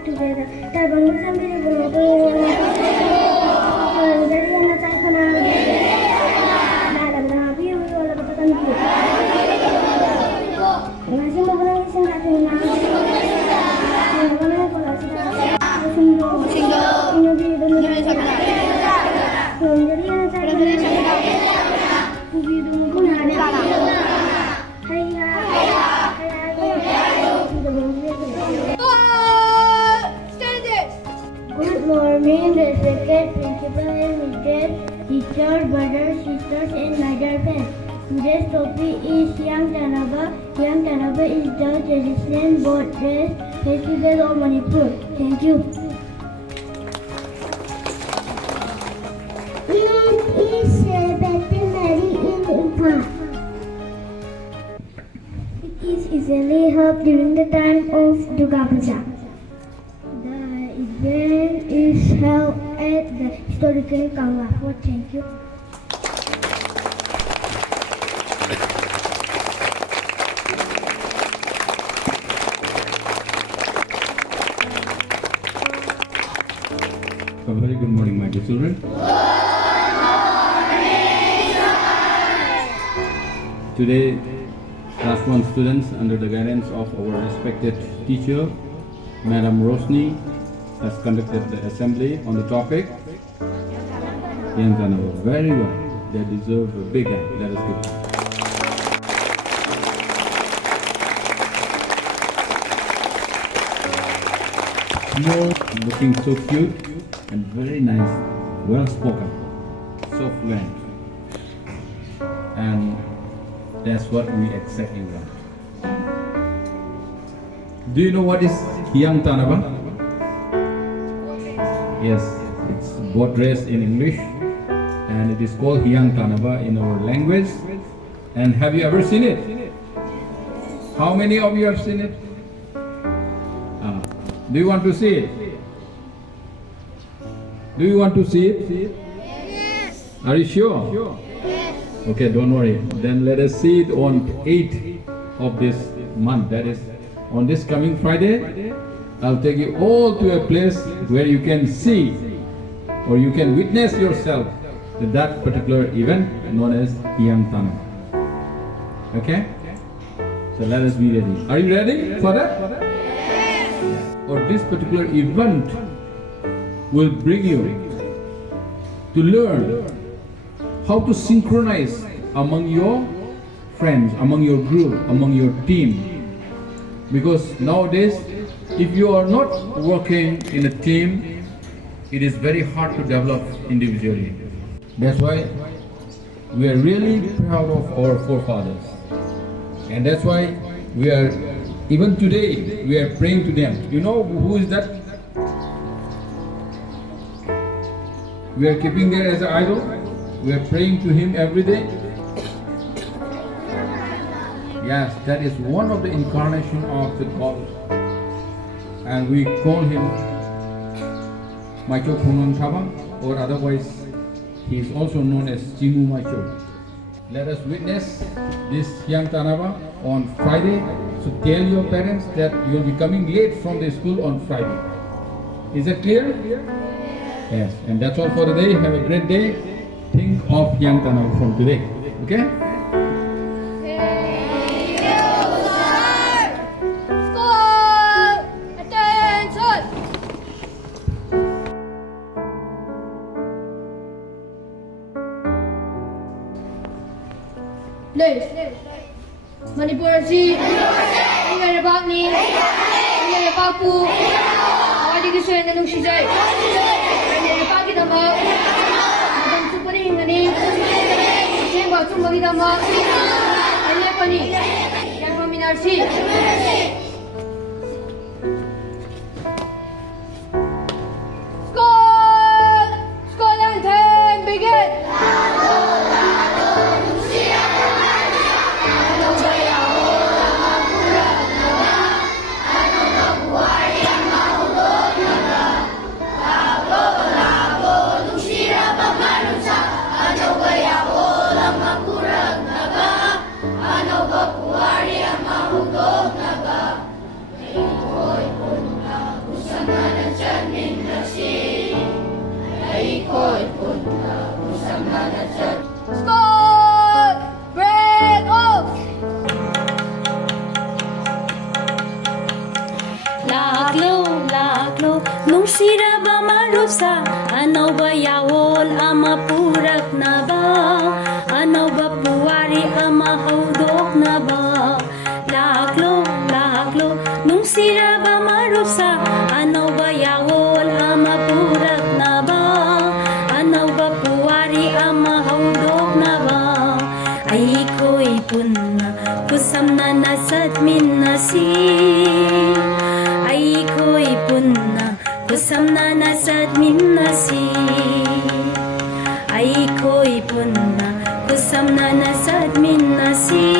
work together. Good morning, respected principal and teachers, brothers, sisters, and my dear friends. Today's topic is Heeyang Tanaba. Heeyang Tanaba is the traditional boat race festival of Manipur. Thank you. Heeyang is celebrated mainly in winter. It is usually held during the time of Durga Puja. The event is held at the historical Kangwa. Thank you. A very good morning, my dear children. Good morning, Today, class 1 students, under the guidance of our respected teacher, Madam Rosni, has conducted the assembly on the topic Heeyang Tanaba. Very well. They deserve a big hand. Let us give them. You're looking so cute and very nice, well spoken, so fluent, and that's what we exactly want. Do you know what is Heeyang Tanaba? Yes, it's boat race in English, and it is called Heeyang Tanaba in our language. And have you ever seen it? How many of you have seen it? Do you want to see it? Do you want to see it? Yes. Are you sure? Yes. Okay, don't worry. Then let us see it on 8th of this month. That is on this coming Friday. I'll take you all to a place where you can see or you can witness yourself to that particular event known as Heeyang Tanaba. Okay? So let us be ready. Are you ready for that? Or this particular event will bring you to learn how to synchronize among your friends, among your group, among your team. Because nowadays, if you are not working in a team, it is very hard to develop individually. That's why we are really proud of our forefathers. And that's why we are, even today, we are praying to them. You know who is that? We are keeping there as an idol. We are praying to him every day. Yes, that is one of the incarnation of the God. And we call him Maheikol Thaba, or otherwise he is also known as Chimu Maheikol. Let us witness this Heeyang Tanaba on Friday. So tell your parents that you will be coming late from the school on Friday. Is that clear? Yes. And that's all for today. Have a great day. Think of Heeyang Tanaba from today. Okay? Manipur si ingay na bak ni ingay na bakpu awadi kisay na nung sijay ingay na baki dama madam supani ingani siyang baksong bagi dama ayay pani yang paminar si School anthem begin. Ano ba puwari ang mahugog na ba? sa anauba yawol ama purak na ba anauba puwari ama haudok na ba laklo laklo nung sira ba marup sa anauba yawol ama purak na ba anauba puwari ama haudok na ba ay ko'y punna kusam na nasat minasi ay ko'y punna kusam na nasat minasi ay ko'y punna kusam na nasat minasi